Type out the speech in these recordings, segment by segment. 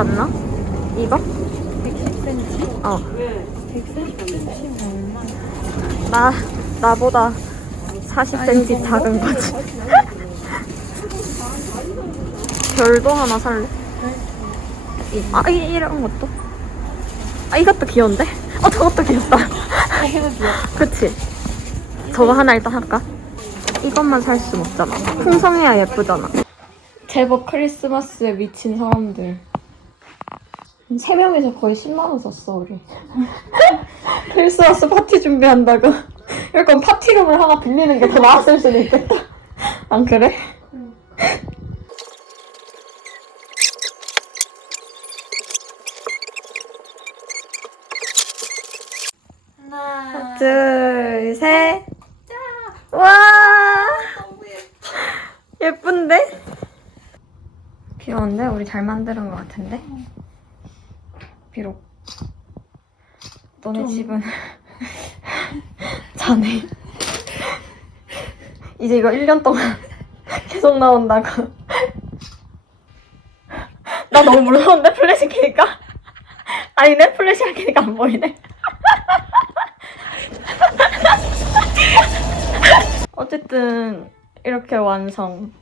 않나? 이거? 110cm? 어. 왜? 110cm 얼마? 나, 나보다 40cm 작은 거지. 별도 하나 살래? 이- 아, 이, 이런 것도? 아, 이것도 귀여운데? 어, 저것도 귀엽다. 이거 귀엽다. 그치? 저거 하나 일단 할까? 이것만 살 순 없잖아. 풍성해야 예쁘잖아. 제법 크리스마스에 미친 사람들. 세 명이서 거의 10만 원 썼어, 우리. 크리스마스 파티 준비한다고. 이럴 거면 파티룸을 하나 빌리는 게 더 나았을 수도 있겠다. 안 그래? 하나, 둘, 셋. 와! 예쁜데? 귀여운데? 우리 잘 만드는 것 같은데? 비록. 너네 집은 자네. 이제 이거 1년 동안 계속 나온다고. 나 너무 무서운데? 플래시 키니까? 아니네? 플래시 키니까 안 보이네. 어쨌든 이렇게 완성.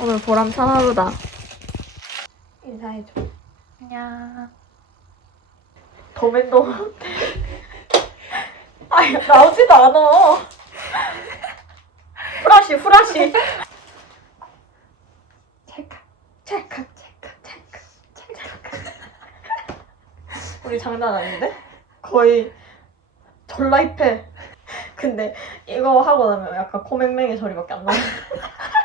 오늘 보람찬 하루다. 인사해줘. 안녕. 도맨도 아니 나오지도 않아. 후라시 후라시. 찰칵 찰칵 찰칵 찰칵 찰칵. 우리 장난 아닌데? 거의 졸라 힙해. 근데 이거 하고 나면 약간 코맹맹이 소리밖에 안 나.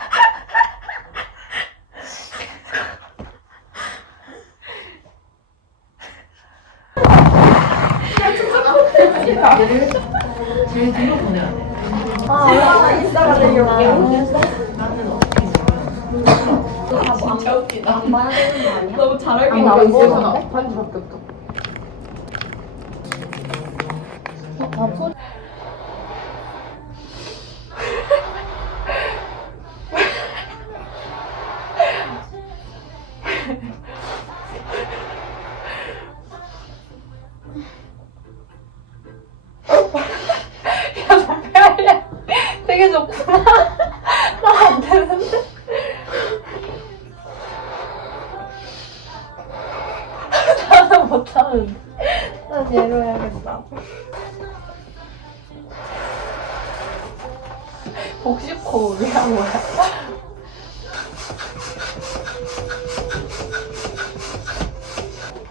아, 얼마나 인싸가 되려고. 너무 잘하게 나 생겼어. 있어. 반지 밖에 없다. 되게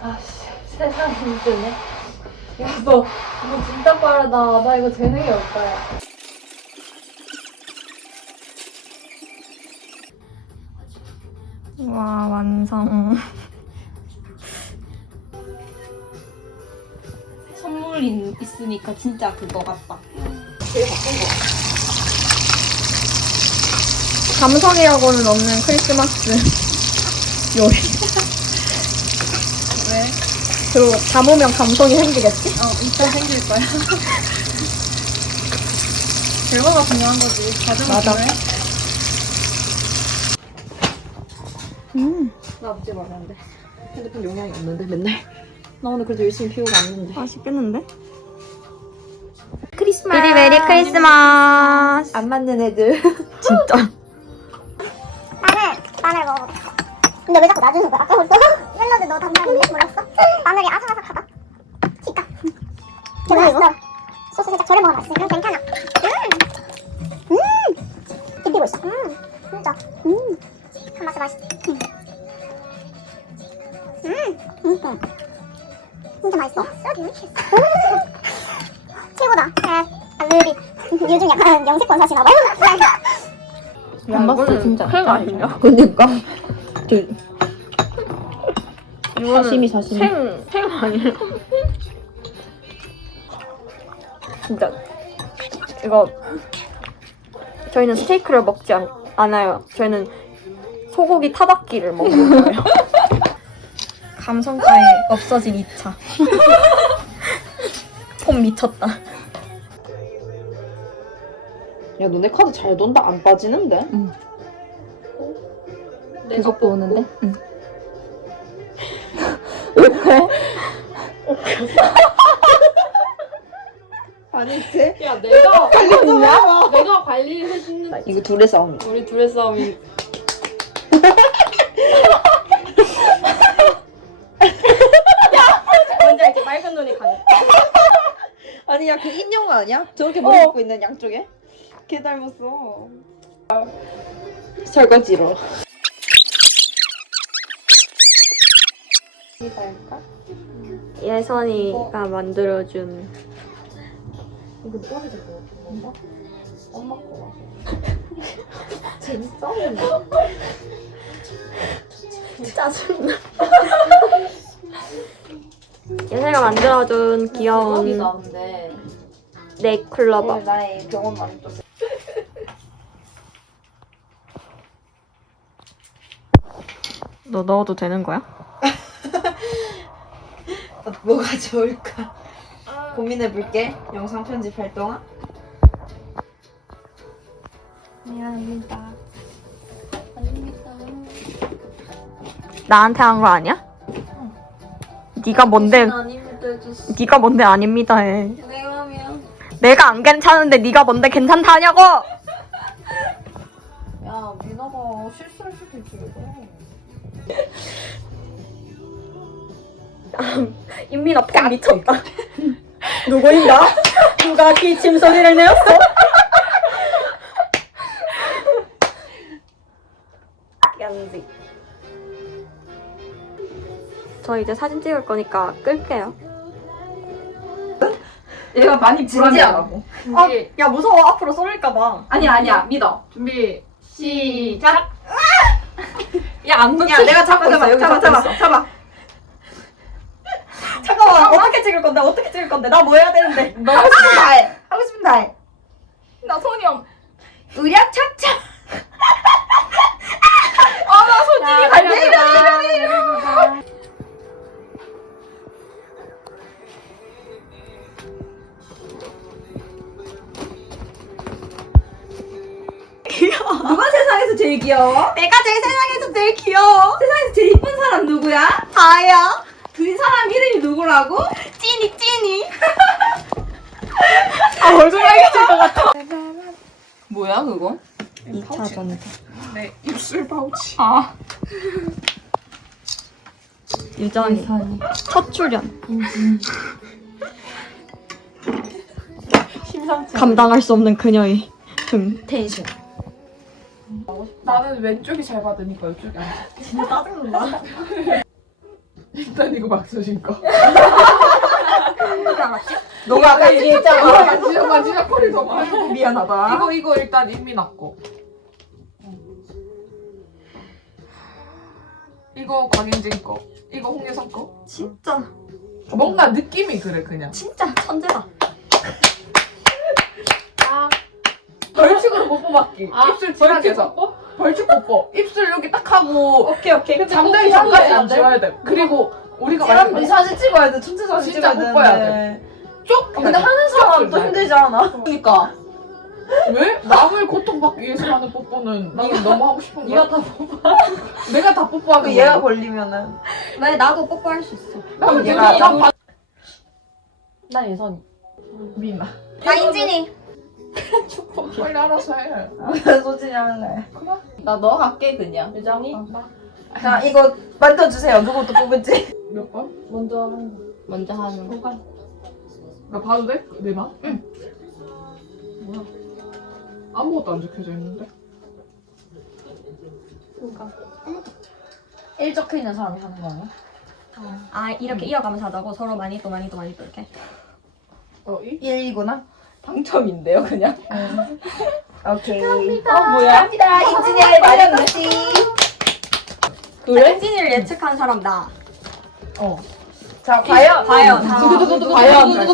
아씨, 세상 힘드네. 야, 너, 이거 진짜 빠르다. 나 이거 재능이 없다, 야. 와 완성. 선물이 있으니까 진짜 그거 같다. 감성이라고는 없는 크리스마스 요리. 왜? 그리고 담으면 감성이 생기겠지? 어, 이따 생길 거야. 결과가 중요한 거지. 과정은 맞아. 중요해? 음. 나안 돼. 핸드폰 용량이 없는데, 맨날. 나 오늘 그래도 열심히 피우고 왔는데. 맛있겠는데? 크리스마스! 메리 메리 크리스마스. 안 맞는 애들. 진짜. 나는 마늘 먹어. 근데 왜 자꾸 놔주는 거야? 아까 벌써 샐러드 너 담당인데 몰랐어? 마늘이 아삭아삭하다. 치까. 개 맛있어. 소스 살짝 절여 먹으면. 음, 괜찮아. 음, 음, 비비고 있어. 음, 진짜. 음, 한 맛이 맛있어. 음, 음, 음, 진짜 맛있어. 음, 최고다. 아, 루비. 요즘 약간 영세권 사시나 봐요. 감바스 진짜. 행 아니냐? 그니까. 저, 이거는 사시미, 사시미. 생, 생 아니야? 진짜 이거 저희는 스테이크를 먹지 않, 않아요. 저희는 소고기 타박기를 먹는 거예요. 감성 따위 없어진 2차. 폼 미쳤다. 야, 너네 카드 잘 돈다. 안 빠지는데? 계속 보는데? 응. 왜? 아니 쟤 야 내가 관리잖아. 내가 관리를 해주는 이거 둘의 싸움. 우리 둘의 싸움이 뭔지 알지? 맑은 눈이 강해. 아니 야 그 인형 아니야? 저렇게 머리 묶고 있는 양쪽에? 걔 닮았어. 설거지로. 예선이가 만들어준 이거 뿌리 될거 같은데? 엄마 거 재밌어? 짜증나. 예선이가 만들어준 귀여운 나는데 네이클러버. 나의 병원 만족. 너 넣어도 되는 거야? 뭐가 좋을까? 고민해 볼게. 영상 편집할 동안. 미안합니다 아닙니다 나한테 한 거 아니야? 네가 뭔데? 아닙니다 해줬어 네가 뭔데 아닙니다 해. 내가 하면 내가 안 괜찮은데 네가 뭔데 괜찮다냐고? 야 민호가 실수할 수도 있지 왜 인민아 폼 미쳤다. 누구인가? 누가 기침 소리를 내었어? 연지. 저 이제 사진 찍을 거니까 끌게요. 얘가 많이 불안해하고. 아, 야 무서워 앞으로 쏠릴까 봐. 아니야 아니야 믿어. 준비 시작. 야안 놓쳐. 야 내가 잡고 있어. 여기 잡아 잡아 잡아. 잠깐만 어떻게 찍을 건데 어떻게 찍을 건데 나 뭐 해야 되는데? 너 하고 싶은 다 해. 하고 싶은 다 해. 나 손이 없. 의략 착착. 아나 손이 갈매기다. 누가 세상에서 제일 귀여워? 내가 제일 세상에서 제일 귀여워. 세상에서 제일 이쁜 사람 누구야? 다야. 그 사람 이름이 누구라고? 찐이 찐이. 아 얼굴 빨개질 것 같아. 뭐야 그거? 2차 전자. 네 입술 파우치. 아 유정이 첫 출연. 감당할 수 없는 그녀의 등 텐션. 나는 왼쪽이 잘 받으니까 이쪽이 안. 돼. 진짜 짜증난다. 일단 이거 막 쓰신 거. 너가 아까 얘기했잖아. 만지작 만지작 콜이 더 많아. 미안하다. 이거 이거 일단 인민아 거. 이거 광현진 거. 이거 홍예성 거. 진짜 뭔가 느낌이 그래 그냥. 진짜 천재다. 벌칙으로 뽀뽀 받기. 아, 입술 진하게서. 벌칙 뽀뽀. 입술 여기 딱 하고 오케이 오케이. 잠들기 전까지 안 지워야 돼. 그리고 우리가 사람 만약에 사진 찍어야 돼. 천체 사진 진짜 찍어야 못 되는데. 쪽. 근데 하는 사람도 힘들지 않아? 그러니까. 왜? 남을 고통받기 위해서 하는 뽀뽀는 나는 너무 하고 싶은 거야. 네가 다 뽀뽀. 내가 다 뽀뽀하는 그 거야. 얘가 걸리면은. 왜 나도 뽀뽀할 수 있어. 나는 얘가 얘가 나- 다난 예선이 미나. 나 인진이. 빨리 알아서 해. 소진이 할래. 그래? 나너 할게 그냥 유정이. 자 이거 만져주세요. 누구부터 뽑을지. 몇 번? 먼저 하는 거 먼저 하는 거나 봐도 돼? 내 맛? 응. 뭐야? 아무것도 안 적혀져 있는데? 일 적혀 있는 사람이 하는 거 아니야? 아 이렇게 이어가면서 하자고 서로 많이 또 많이 또 많이 또 이렇게. 어, 이? 1이구나. 당첨인데요 그냥 오케이. 어 뭐야? 갑니다. 인진이의 마련 씨. 그래? 인진이를 예측한 사람 나. 어. 자 과연. 과연. 다. 과연.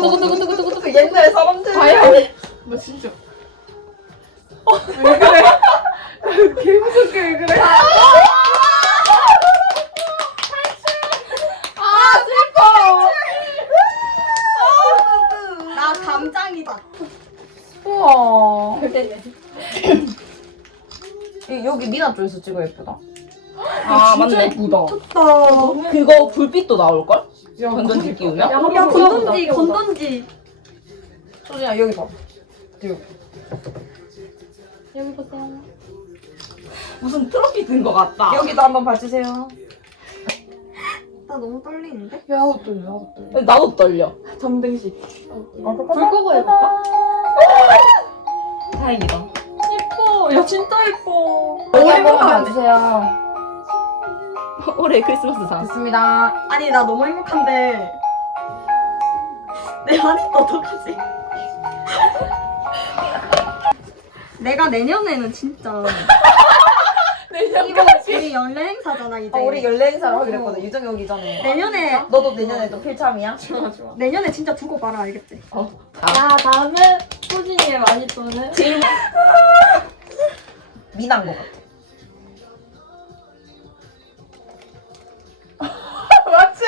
그 옛날 사람들. 과연? 나 진짜. 어, 왜 그래? 개 무섭게 왜 그래? 나 감장이다. 우와. 이- 여기 미나 쪽에서 찍어 예쁘다. 아 맞네. 예쁘다. 그거 불빛도 나올걸? 야, 건전지. 끼우면? 야, 건던지 건던지 건던지. 소진아 여기 봐. 여기 보세요. 무슨 트로피 든 거 같다. 여기도 한번 봐주세요. 나 너무 떨리는데? 야, 나도 떨려, 나도 떨려. 나도 떨려. 점등식. 불 끄고 해볼까? 다행이다. 예뻐. 야 진짜 예뻐. 여기 한번 봐주세요. 올해 크리스마스상. 됐습니다. 아니 나 너무 행복한데 내 안이 어떡하지? 내가 내년에는 진짜 이거 우리 연례 행사잖아 이제. 어, 우리 연례 행사를 하기로 했거든. 유정이 오기 전에. 내년에 너도 내년에도 필참이야? 좋아 좋아. 내년에 진짜 두고 봐라 알겠지? 자, 다음은 소진이의 마니또는 제일 미난 거 같아. 맞지?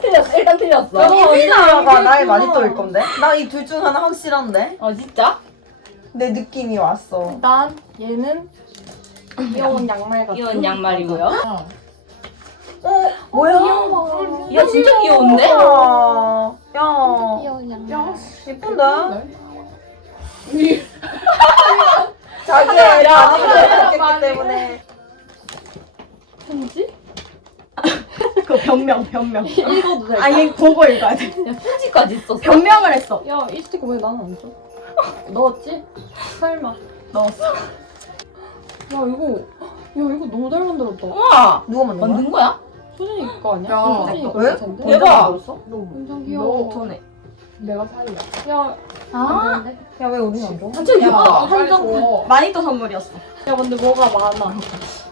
틀렸어. 일단 틀렸어. 이민아가 나의 마니또일 건데? 나 이 둘 중 하나 확실한데? 어 진짜? 내 느낌이 왔어. 일단 얘는 귀여운 양말 같은 귀여운 양말이고요. 어? 뭐야? 야 진짜 귀여운데? 야, 야, 귀여운 양말. 예쁜데? 이 자기의 바지를 했기 때문에. 편지? 그 변명 변명. 읽어도 돼. 아 얘 보고 읽어야 돼. 야 편지까지 있었어. 변명을 했어. 야, 이 스티커 왜 나는 안 줘? 넣었지? 설마. 넣었어. 야, 이거. 야, 이거 너무 잘 만들었다. 우와. 누가 만든 거야? 만든 거야? 소진이 거 아니야? 야, 소진이 거 왜? 같은데? 대박. 만들었어? 엄청 귀여워. 너 전에. 내가 살려. 야, 아. 야, 왜 우리 안 줘? 진짜 야, 귀엽다. 빨리 줘. 마니또 선물이었어. 야, 근데 뭐가 많아.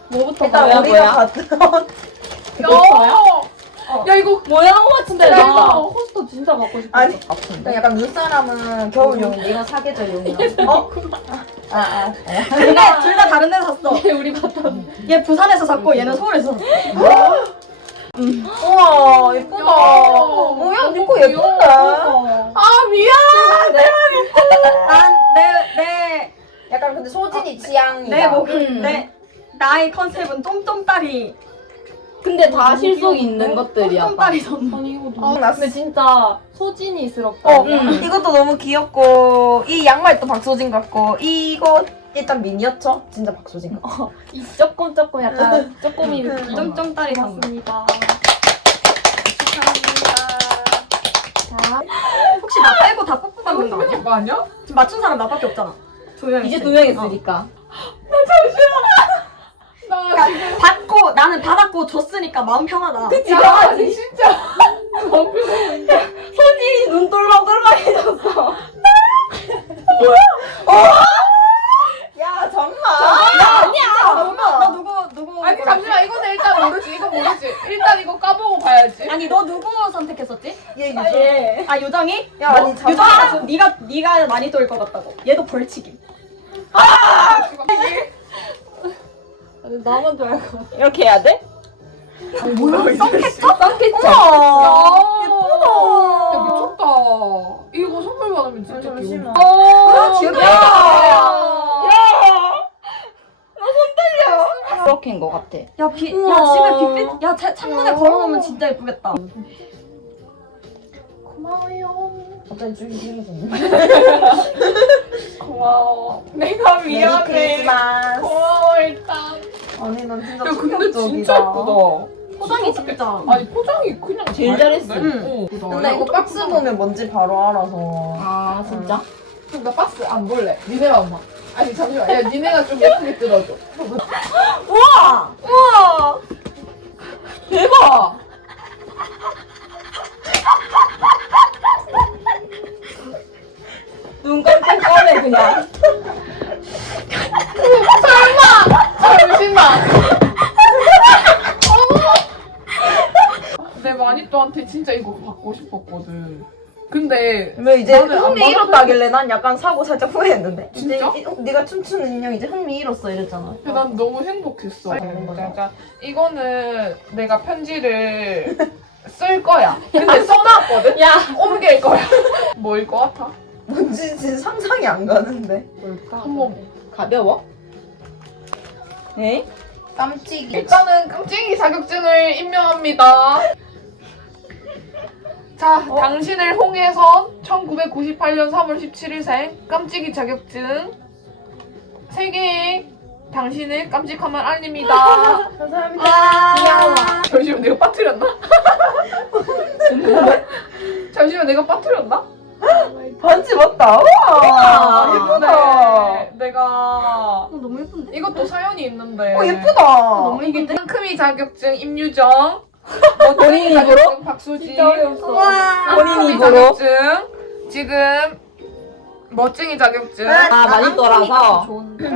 뭐부터 일단 우리가 뭐야? 봤던 야! 야, 이거 뭐야 한거 같은데 나 나. 호스터 진짜 갖고 싶어. 아니 약간 눈사람은 겨울 용인데 이건 사계절 용이야. 어? 아, 아. 근데 둘 다 다른 데서 샀어. 얘 우리 갔다. 얘 부산에서 샀고 얘는 서울에서 샀어. 우와, 예쁘다. 어, 야, 니거 예쁜데? 아, 미안! 난내내 약간 근데 소진이 취향이다. 내 목, 음. 내 나의 컨셉은 똠똠따리. 근데 다 실속 있는 것들이야. 똠똠따리 선물. 아니, 이거 아, 너무. 나 근데 진짜 소진이스럽다. 어, 음. 이것도 너무 귀엽고 이 양말도 박소진 같고 이거 일단 미니어처 진짜 박소진 같아. 이 조금 조금 약간 조금이 느낌. 똠똠따리 선물. 맞습니다. 자, 혹시 나 빼고 다 뽀뽀 받는 거 아니야? 아니야? 지금 맞춘 사람 나밖에 없잖아. 두 명. 이제. 두 명 있으니까. 나 지금. 어. 받고 나는 받았고 줬으니까 마음 편하다. 그치 야, 강아지. 진짜. 소진이 눈 똘망똘망해졌어. 야 정말. 아, 누구 너 누구 누구? 아니, 잠시만. 이거는 일단 모르지. 이거 모르지. 일단 이거 까보고 봐야지. 아니 너 누구 선택했었지? 얘 유정. 예. 아 요정이? 야 아니 잠깐. 좀 네가 네가 많이 떠올 것 같다고. 얘도 벌칙임. 나만 좋아할 것 같아. 이렇게 해야 돼? 뭐야? 썬캐쳐? 썬캐쳐. 우와. 야, 미쳤다. 이거 선물 받으면 진짜 잠시만. 귀여워. 아, 귀엽다. 그렇게인 것 같아. 야, 비, 야. 집에 빛빛, 야, 차, 창문에 걸어놓으면 진짜 예쁘겠다. 고마워요. 갑자기 주기 싫어졌네. 고마워. 내가 미안해. 크리스마스. 고마워, 일단. 아니 난 진짜 야, 근데 충격적이다. 진짜 예쁘다. 포장이 진짜. 아니, 포장이 그냥 제일 잘했어. 응. 근데 이거 박스 보면 뭔지 바로 알아서. 아 진짜? 나 박스 안 볼래. 니네만 봐. 아니, 잠시만. 야, 니네가 좀 예쁘게 뜯어줘. 우와! 우와! 대박! 눈 깜짝 꺼내 그냥. 잠시만! 내 마니또한테 진짜 이거 받고 싶었거든. 근데 왜 이제 나는 안 흥미 잃었다길래 난 약간 사고 살짝 후회했는데. 진짜? 이제 이- 어, 네가 춤추는 인형 이제 흥미 잃었어 이랬잖아. 난 너무 행복했어. 다른 거죠. 약간 이거는 내가 편지를 쓸 거야. 근데 써놨거든? 야, 옮길 거야. 뭐일 것 같아? 뭔지 진짜 상상이 안 가는데. 뭘까? 한번 가벼워? 에? 깜찍이. 일단은 깜찍이 자격증을 임명합니다. 자, 당신을 홍해선 1998년 3월 17일생 깜찍이 자격증 세계에 당신의 깜찍함을 알립니다. 감사합니다. 귀여워. 잠시만 내가 빠뜨렸나? 잠시만 내가 빠뜨렸나? 반지 맞다. 우와, 예쁘다. 네, 내가 너무 예쁜데? 이것도 사연이 있는데 어, 예쁘다. 너무 이게 상큼이 자격증 임유정 본인 자격증 박수지 와. 본인 입으로? 자격증 지금 멋쟁이 자격증 아, 많이 떨어서. 좋은데?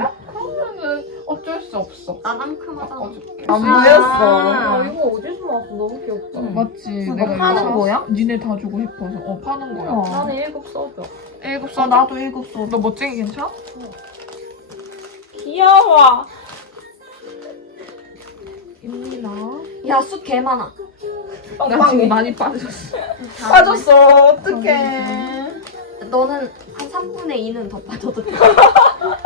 어쩔 수 없어 나 상큼하다. 바꿔줄게 안 아. 보였어. 이거 어디서 나왔어? 너무 귀엽다. 맞지 이거 내가 파는 이거 거야? 니네 다 주고 싶어서 어 파는 거야 우와. 나는 일곱 써줘. 일곱 어, 살 나도 일곱 소. 너 멋쟁이 괜찮아? 귀여워. 임민아 야, 쑥 개 많아. 나 지금 많이 빠졌어 빠졌어. 어떡해. 너는 한 3분의 2는 더 빠져도 돼.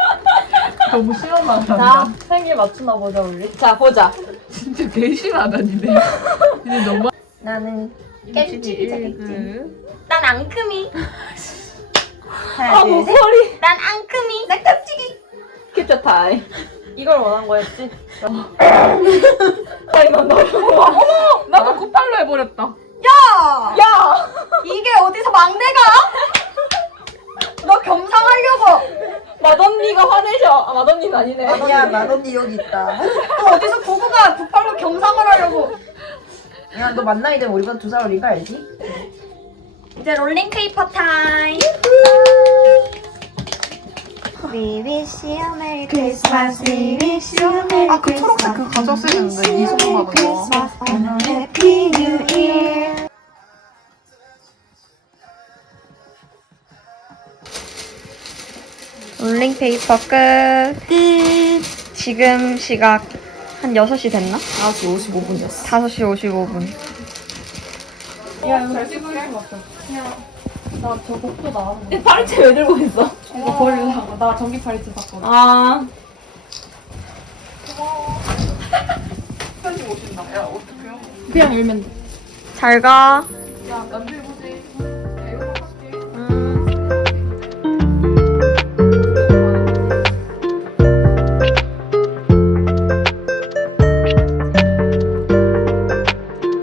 너무 심하다 자, 생일 맞추나 보자, 우리. 자, 보자. 진짜 개심하다 니네 니네 너무 나는 자격증. 난 앙큼이. 하나, 아, 둘, 셋. 목소리. 난 앙큼이. 나 깜찍이. 캡처 타임. 이걸 원한 거였지? 아니, 난 너무 나도 98로 해버렸다 야! 이게 어디서 막내가? 너 겸상하려고. 화내셔. 아, 맏언니는 아니네. 야, 만 언니 여기 있다. 또 어디서 고구가 부팔로 겸상을 하려고. 야, 너 만 나이 되면 우리보다 두 살 어린 거 알지? 이제 롤링 페이퍼 타임. We wish you a Merry Christmas. We wish you a Merry 아, 그 초록색 그거 가져왔어야 되는데, 이손 받은 거. and a Happy New Year. 롤링 페이퍼 끝. 끝. 지금 시각 한 6시 됐나? 5시 55분이었어. 5시 55분. 나저 곡도 나왔는데. 파리채 왜 들고 있어? 이거 버리려고. 나 전기 파리채 샀거든. 아. 편집 오신다 야 어떡해요? 그냥 열면 돼. 잘 가. 야 남들